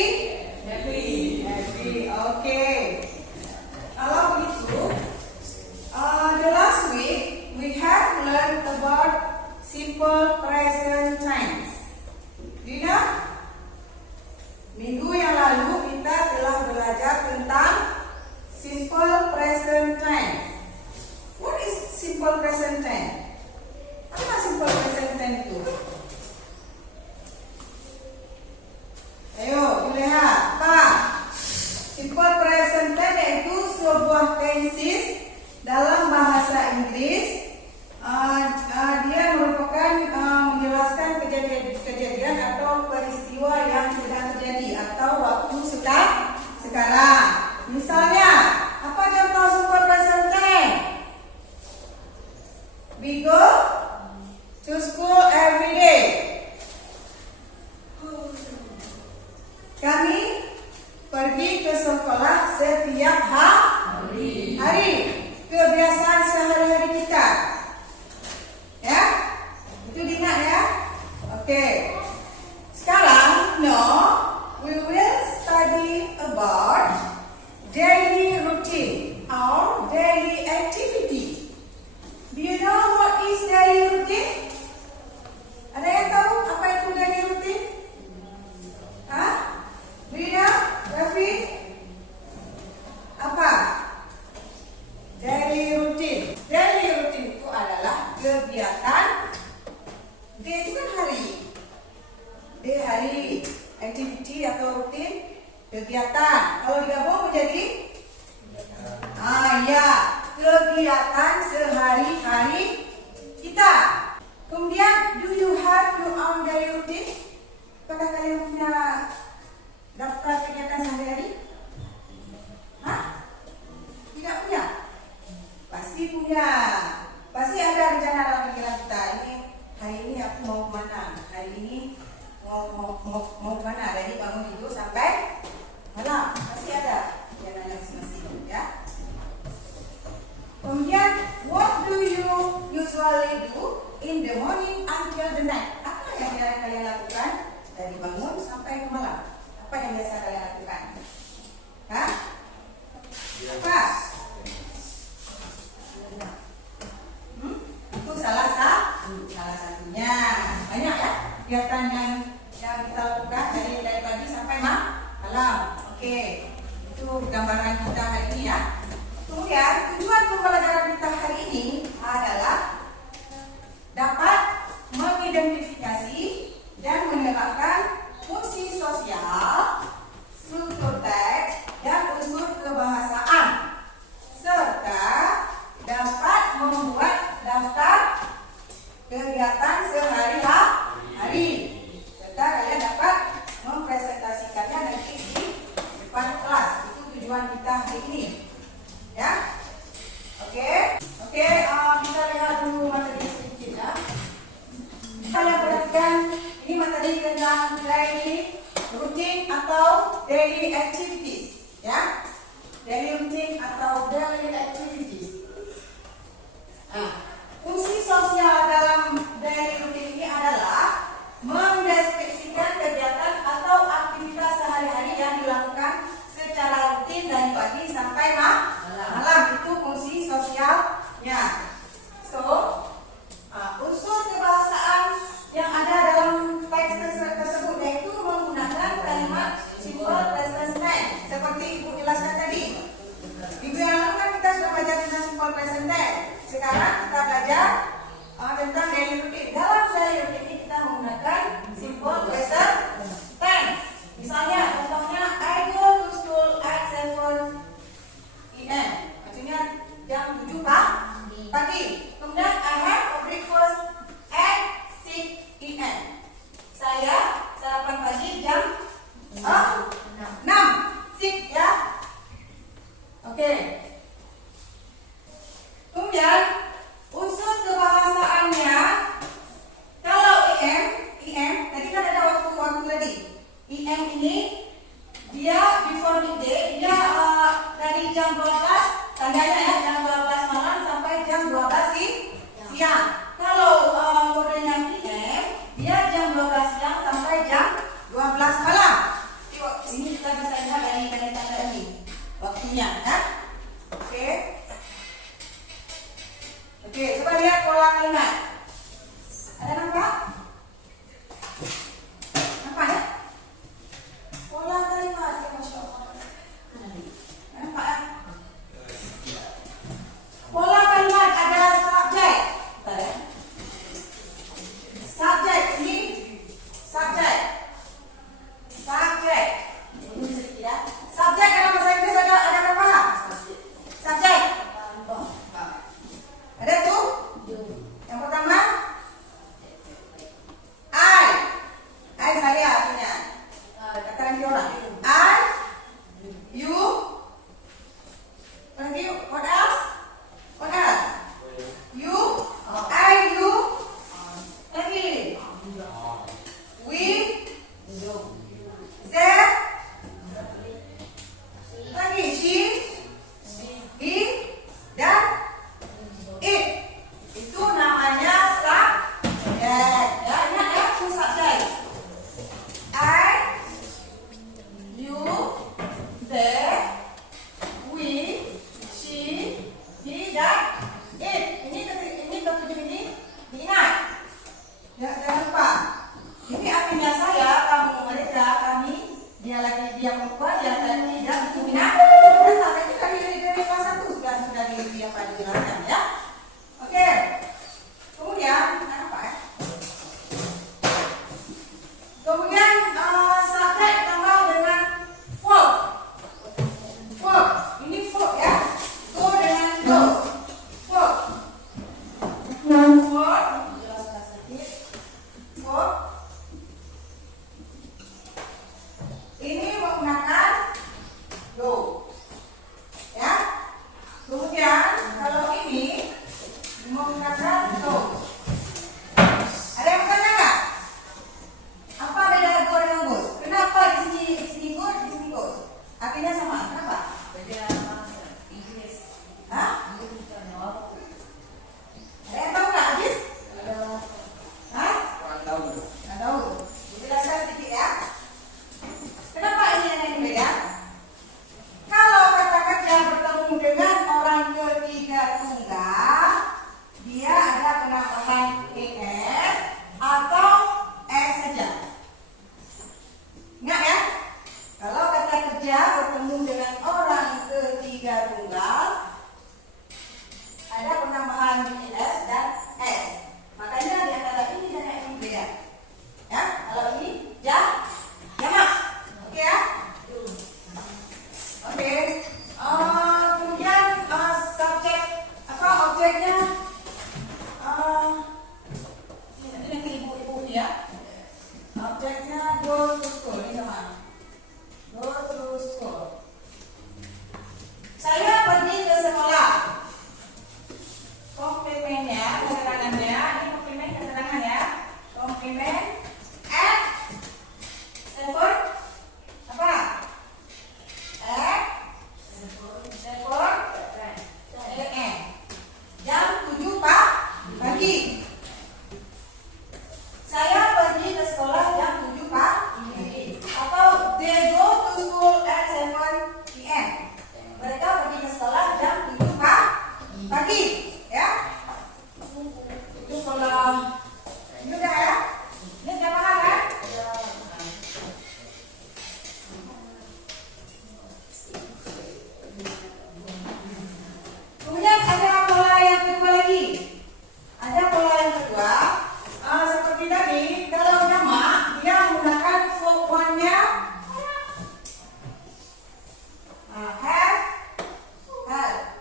Happy? Happy. Oke. Kalau begitu, the last week we have learned about simple present tense. Do you know? Minggu yang lalu kita telah belajar tentang simple present tense. What is simple present tense? Apa simple present tense itu? Ayo, dilihat. Apa? Simple present tense yaitu sebuah tenses dalam bahasa Inggris. Dia merupakan menjelaskan kejadian atau peristiwa yang sedang terjadi atau waktu sekarang. Misalnya, apa contoh simple present tense? We go to school every day. Kami pergi ke sekolah setiap hari. Kebiasaan sehari-hari kita. Ya? Itu diingat ya? Oke. Sekarang, we will study about daily routine or daily activity. Do you know what is daily routine? Ada yang tahu apa itu daily routine? Hah? Do you know, Raffi? Apa? Daily routine. Daily routine itu adalah kegiatan. D itu kan hari. D hari. Activity atau rutin kegiatan. Kalau digabung menjadi ya, kegiatan sehari-hari kita. Kemudian, do you have your own daily routine? Apakah kalian punya daftar kegiatan sehari-hari? Hah? Tidak punya? Pasti punya. Pasti ada rencana dalam pikiran kita. Ini hari ini aku mau kemana? Hari ini mau kemana? Dari bangun tidur sampai malam. Pasti ada rencana masing-masing, ya. Kemudian, what do you usually do in the morning until the night? Apa yang kalian lakukan dari bangun sampai ke malam? Apa yang biasa kalian lakukan? Hah? Apa? Itu salah satunya. Banyak ya kegiatan yang kita lakukan dari pagi sampai malam. Oke. Itu gambaran kita hari ini ya. Kemudian tujuan pembelajaran kita hari ini adalah dapat mengidentifikasi dan menerapkan fungsi sosial, struktur teks, dan unsur kebahasaan, serta dapat membuat daftar kegiatan sehari-hari, serta kalian dapat mempresentasikannya nanti di depan kelas. Itu tujuan kita hari ini, ya. Oke, kita lihat dulu materi sedikit ya. Kalian perhatikan, ini materi tentang daily routine atau daily activities, ya. Daily routine atau daily activities. Fungsi sosial dalam daily routine ini adalah mendeskripsikan kegiatan atau aktivitas sehari-hari yang dilakukan secara rutin dari pagi sampai malam. Itu fungsi sosialnya. Unsur kebahasaan yang ada dalam teks tersebut yaitu menggunakan kalimat simple present tense seperti Ibu jelaskan tadi. Minggu yang lalu kan kita sudah belajar tentang simple present tense. Sekarang kita belajar tentang daily routine. Dalam daily routine ini kita menggunakan simple present tense. Misalnya, contohnya I go to school at 7 AM. Artinya jam 7 pagi. Kemudian I have a breakfast at 6 AM. Saya sarapan pagi jam 6. 6 ya. Oke. Kemudian unsur kebahasaannya, kalau IM tadi kan ada waktu tadi. IM ini dia before midday, dia dari jam 12 tandanya ya, jam 12 malam sampai jam 12 siang. Kalau kodenya PM, dia jam 12 siang sampai jam 12 malam. ininya, ya. Oke. Oke, coba lihat pola kalimat. Ada nampak? Nampak ya? Pola kalimat, ya, Masya Allah. Nampak ya? Pola kalimat ada subjek. Bentar ya. Subjek ini subjek. Subjek. Ini sedikit ya. Subjek dalam bahasa Inggris ada berapa? Subjek. Ada tuh? Yang pertama I saya artinya kata nanti orang. I, you, lagi what else? What else? You, I, you, lagi we, they, lagi she, he, dan it. Itu namanya subjek. Ya, ingat ya, itu subjek. I, you, they, we, she, he, dan it. Ini ketujuh ini diingat. Ya, jangan lupa. Ini artinya saya, kamu, mereka, kami, dia lagi, dia perempuan, dia lagi, tidak, itu minat. Dan itu dari kelas 1 sudah dijelaskan ya. Oke. Kemudian apa ya? Kemudian subjek tambah dengan verb. Verb. Ini verb ya. Go dengan goes. Verb. Verb. Jelaskan sedikit. Verb. Ini menggunakan go. Ya. Kemudian kalau ini menggunakan go. Ada yang bertanya nggak? Apa beda go dengan goes? Kenapa di sini go, di sini goes? Artinya sama. Kenapa? Beda bahasa Inggris. Hah? Ada yang tahu nggak, Ajis? Hah? Kurang tahu. Nggak tahu. Dijelaskan sedikit ya. Kenapa ini yang beda? Kalau kata kerja bertemu dengan orang ketiga tunggal, dia ada penambahan es atau s saja. Ingat ya? Kalau kata kerja bertemu dengan orang ketiga tunggal, ada penambahan es dan s. Makanya di antara ini dan yang ini beda. Ya, kalau ini jamak. Oke ya? Oke. Kemudian subjek apa objeknya? Ini ibu-ibu ya. Objeknya go to school. Ini sama. Go to school. Saya pergi ke sekolah. Komplimennya, keterangannya, ini komplimen keterangan ya. Komplimen at 7 apa? At 7 AM. Jam 7 pagi. Saya pergi ke sekolah jam 7 pagi. Atau they go to school at 7 PM. Mereka pergi ke sekolah jam 7 pagi. Ya. Itu kalau ini udah ya. Ini udah paham ya? Kemudian ada pola yang kedua lagi. Ada pola yang kedua. Seperti tadi, kalau jamak dia menggunakan verb one-nya have.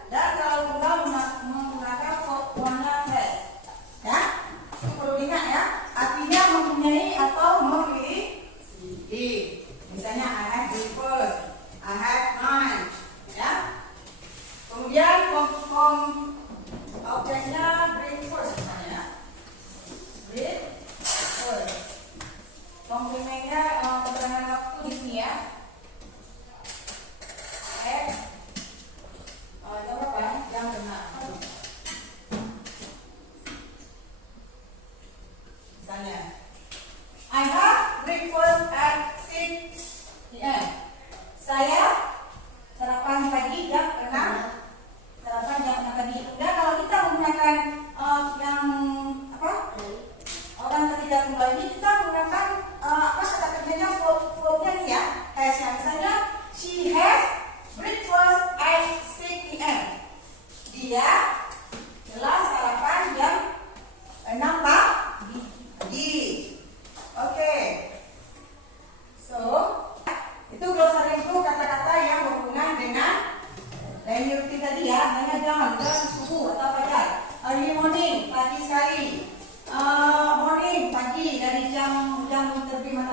Dan kalau tunggal menggunakan verb one-nya has. Ya, itu perlu diingat ya. Artinya mempunyai atau memiliki. Misalnya I have breakfast, I have lunch. Ya. Kemudian objeknya breakfast misalnya. Breakfast. Komplimennya keterangan waktu di sini ya. Jam berapa ya? Jam 6. Misalnya, I have breakfast at 6 PM. Saya sarapan pagi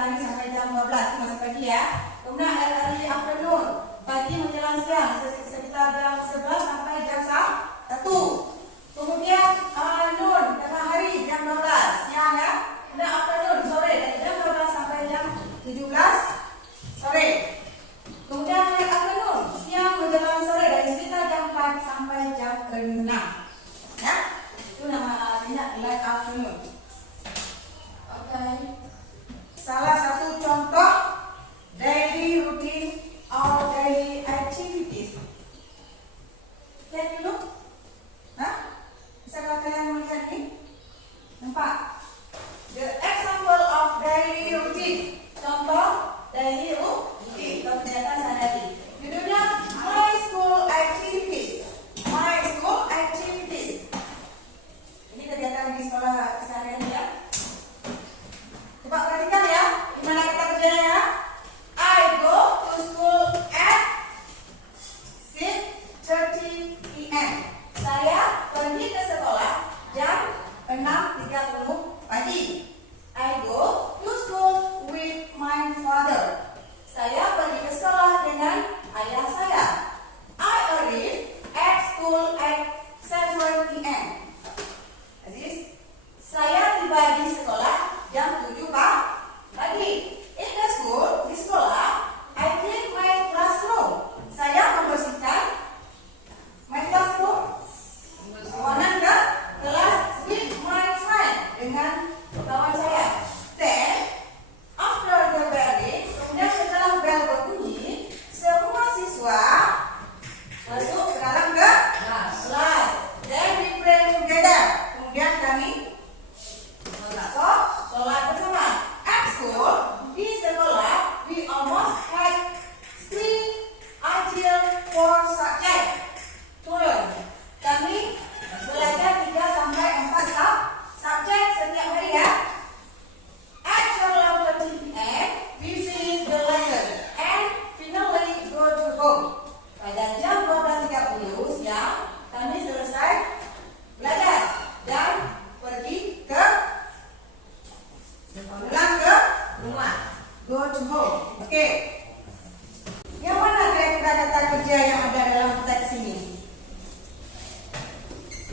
pagi sampai jam 12 masih pagi ya. Kemudian early afternoon, pagi menjelang siang sekitar jam 11 sampai jam 1. Kemudian noon, tengah hari jam 12 siang ya. Kemudian afternoon, sore dari jam 12 sampai jam 17 sore. Kemudian late afternoon, siang menjelang sore dari sekitar jam 4 sampai jam 6. Ya, itu nama artinya late afternoon. Oke. Salah satu contoh daily routine or daily activities. Lihat dulu. Nah, bisa kalian melihat ini? Nampak? The example of daily routine. Contoh daily routine. Kalau kelihatan sehari-hari. Judulnya My School Activities. My School Activities. Ini kegiatan di sekolah sehari-hari ya. Coba perhatikan ya. Gimana kata kerjanya ya? I go to school at 6:30 p.m. Saya pergi ke sekolah jam 6.30 pagi. I go to school with my father. Saya pergi ke sekolah dengan ayah saya. I arrive at school at 7 p.m. Aziz, saya tiba di sekolah jam 7 pagi. In the school, di sekolah, I clean my classroom. Saya membersihkan my classroom. Ruangan ke kelas with my friend, dengan kawan saya. Then, after the bell rings, kemudian setelah bell berbunyi, semua siswa masuk ke dalam kelas. Then we pray together. Kemudian kami sholat bersama. At school, di sekolah, we almost had 3 until 4 subject to learn. Kami belajar 3 sampai 4 subjek setiap hari ya. At 12:30 p.m. we finish the lesson and finally go to home. Pada jam 12.30 siang kami selesai belajar dan pergi ke pulang ke rumah. Go to home. Oke. Yang mana kira-kira kata kerja yang ada dalam teks ini?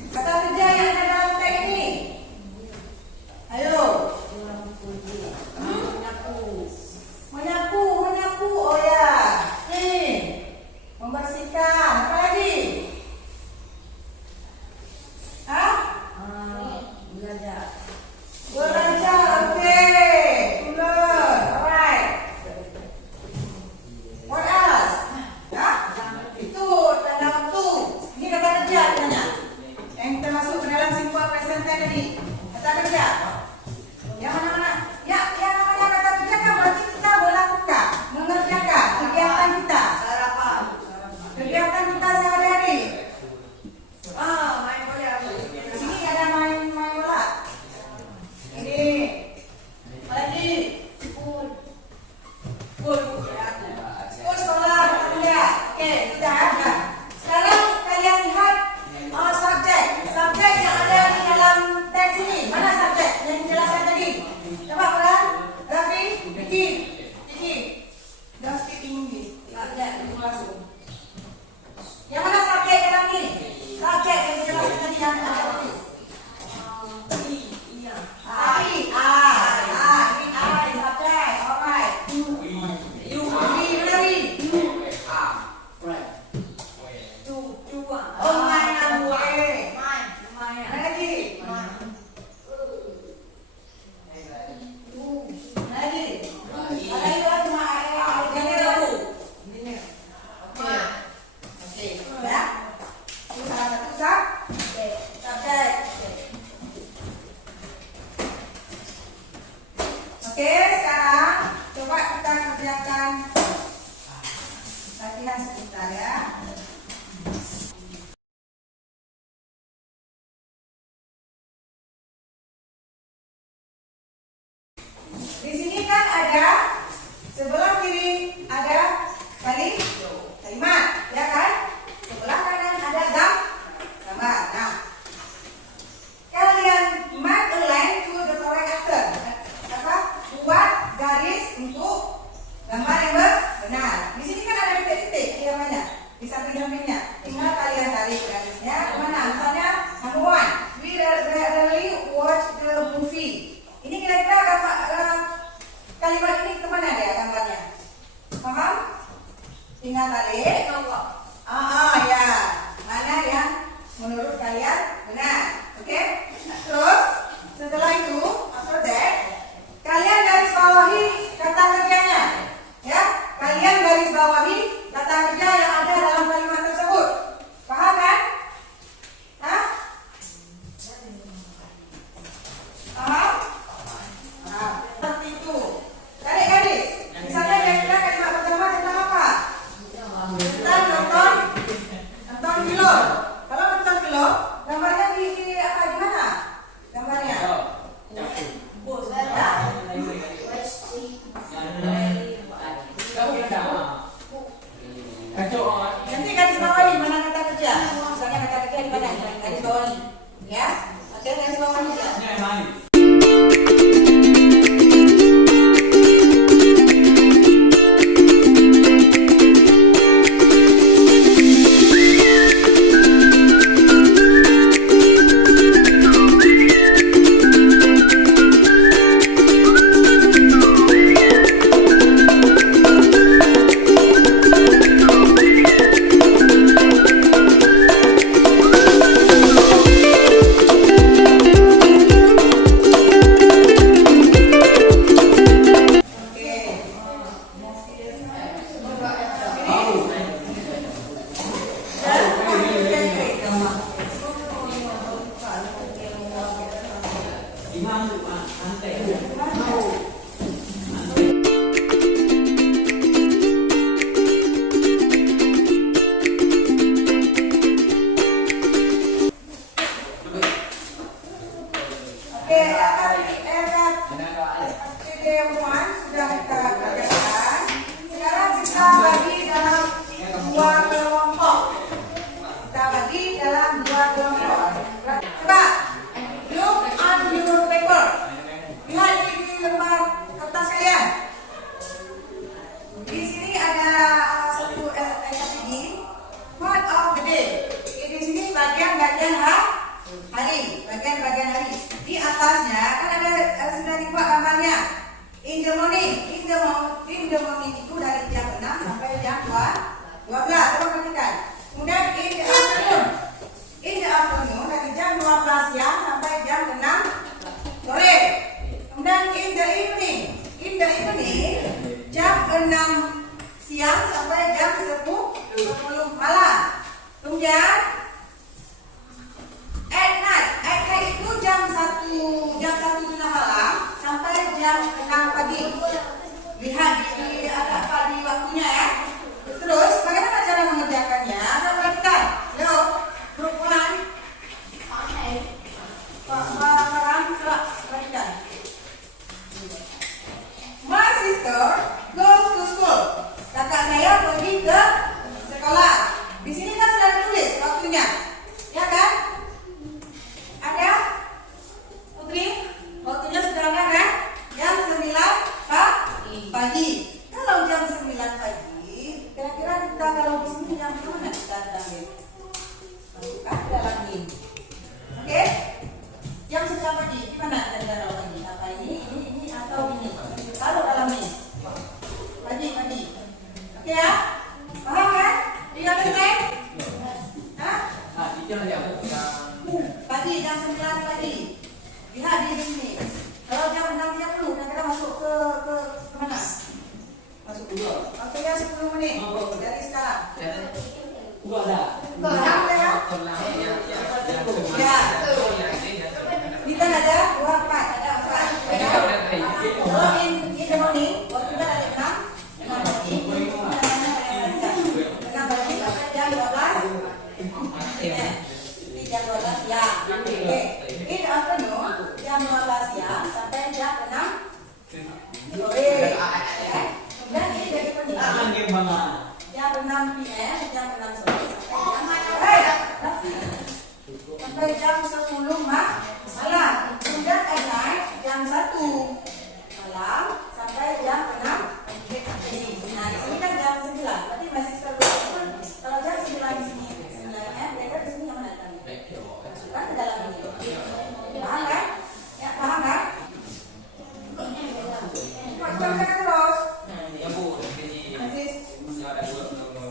Kata kerja yang ada dalam teks ini. Ayo. Menyapu. Oh ya. Clean. Membersihkan. Apa lagi? Hah? Belajar. Oke. Learn. Alright. What else? Hah? Itu tanda waktu. Ini kata kerja katanya. Yang kita masuk ke dalam simple present tense tadi. Kata kerja. Yang mana-mana? Ya, yang namanya kata kerja kan berarti kita melakukan, mengerjakan kegiatan kita. Kegiatan kita sehari-hari. Main bola. Di sini ada main bola. Ini lagi school sekolah kuliah. Oke, sudah ada. Sekarang kalian lihat subjek yang ada di dalam teks ini. Mana subjek yang dijelaskan tadi? Coba peran Raffi, Diki. Don't speak English. Tidak langsung. Yang mana subjek dalam ini? Subjek yang dijelaskan tadi yang ada tadi. Subjek. Alright. Oke, sekarang coba kita kerjakan latihan sebentar ya. Di sini kan ada sebelah kiri ada kalimat, ya kan? Sebelah kanan ada gambar. Nah, kalian mark a line to the correct answer. Buat garis tinggal balik. Ya. Mana yang menurut kalian benar? Oke? Terus setelah itu, after that, kalian garis bawahi kata kerjanya. Ya, kalian garis bawahi kata kerja yang ada dalam kalimat tersebut. Paham kan? Hah? Paham? Paham. Seperti itu. Tarik garis. Misalnya kira-kira kalimat pertama tentang apa? Tentang nonton film. Kalau nonton film, gambarnya di mana? Gambarnya? Nanti garis bawahi mana kata kerja. Misalnya kata kerja di mana? Garis bawahi. Ya? Oke, garis bawahi ya. Pertemuan sudah kita kerjakan. Sekarang kita bagi dalam dua kelompok. Kita bagi dalam dua kelompok. Coba look at your paper. Lihat di lembar kertas kalian. Di sini ada satu LKPG. Part of the day. Di sini bagian-bagian hari. Bagian-bagian hari. Di atasnya kan ada sudah dibuat gambarnya. In the morning itu dari jam 6 sampai jam 12. Coba perhatikan. Kemudian in the afternoon dari jam 12 siang sampai jam 6 sore. Kemudian in the evening jam 6 siang sampai jam 10 malam. Kemudian at night itu jam 1 tengah malam sampai jam 6 pagi. Lihat di ada pagi waktunya ya. Terus bagaimana cara mengerjakannya? Anda perhatikan. Yo, grup 1. Perhatikan. My sister goes to school. Kakak saya pergi ke sekolah. Di sini kan sudah ditulis waktunya. Ya kan? Ada? Putri? Waktunya sudah ada kan? Jam 9 pagi. Kalau jam 9 pagi, kira-kira kita kalau di sini jam berapa kita ambil? Masukkan ke dalam ini. Oke? Jam 9 pagi, gimana kita tahu pagi? Apa ini atau ini? Taruh dalam ini. Pagi. Oke ya? Paham kan? Ingat kan? Hah? Pagi, jam 9 pagi. Lihat di sini. Kalau jam 6.30 kita masuk ke mana? Masuk dulu. Oke ya 10 menit dari sekarang. Ya. Ini kan ada 24, ada 4. Kalau in the morning, waktu kita ada 6 pagi. 6 pagi sampai jam 12. Ini jam 12 siang. Oke. In the afternoon, jam 12 siang sampai jam 6 sore. Dan ini dari pendidikan. Jam 6 PM, jam 6 sore sampai jam 10 malam. Kemudian at night jam 1 malam sampai jam 6 pagi. Nah, di sini kan jam 9. Berarti masih terlalu. Kalau jam 9 di sini, 9 mereka di sini yang mana kan? Masukkan ke dalam ini. Paham kan? Ya, paham kan? Coba terus. Ya Bu, ini masih ada 2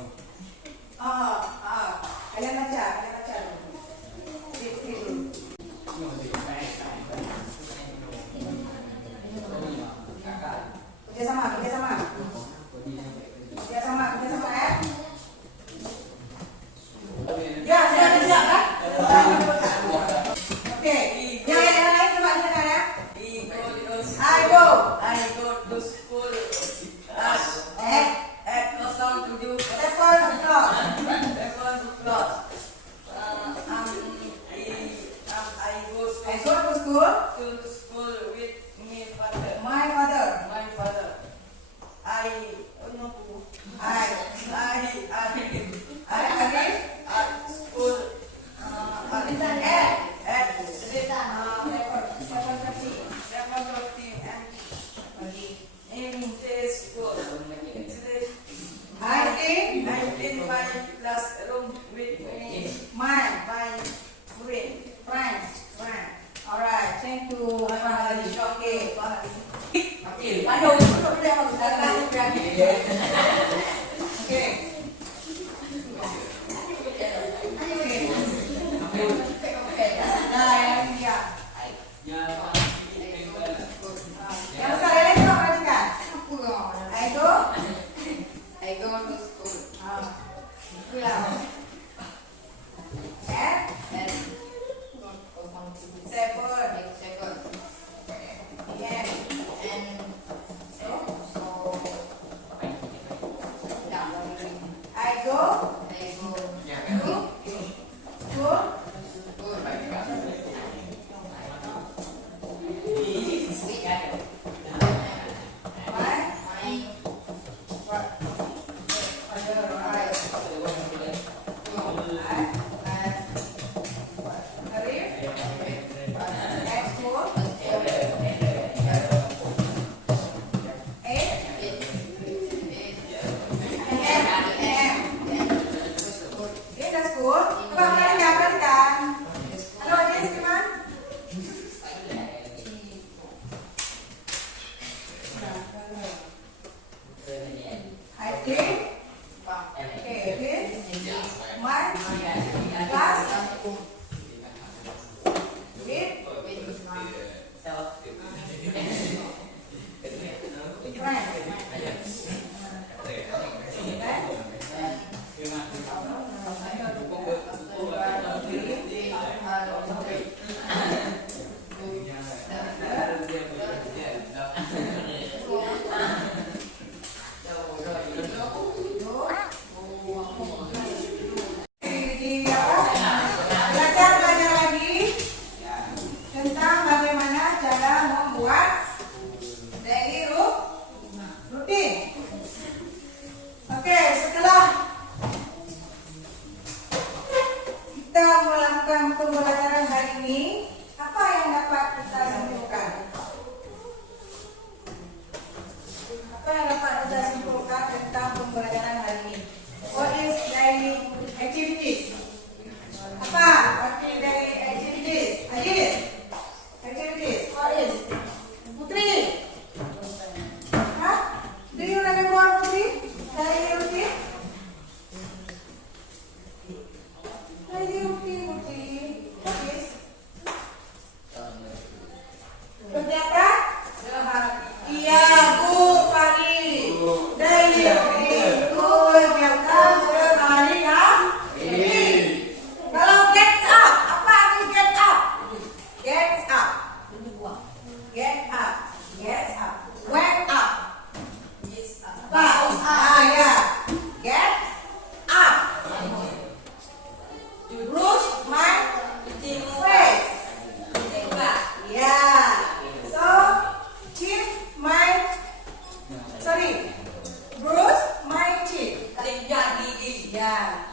Alright, thank you. Okay. Aduh, Okay. Nah, yang ini dia. Yang saya lihat coba perhatikan. I go to school. Pulang. Seven. Yes. I go to school. Pembelajaran hari ini, apa yang dapat kita simpulkan? Apa yang dapat kita simpulkan tentang pembelajaran hari ini? What is daily activities? Apa? What is daily activities? Adis? Activities? What is? Putri? Huh? Do you remember Putri? Daily routine? Daily routine, Putri. What is? Kegiatan? Iya, Bu Fari. Daily routine itu kegiatan sehari-hari. Kalau get up, apa arti get up? Get up. Get up. Get up. Wake up. Apa? Ya. Get up. Brush my face. Yeah. So keep my brush my teeth. Yeah.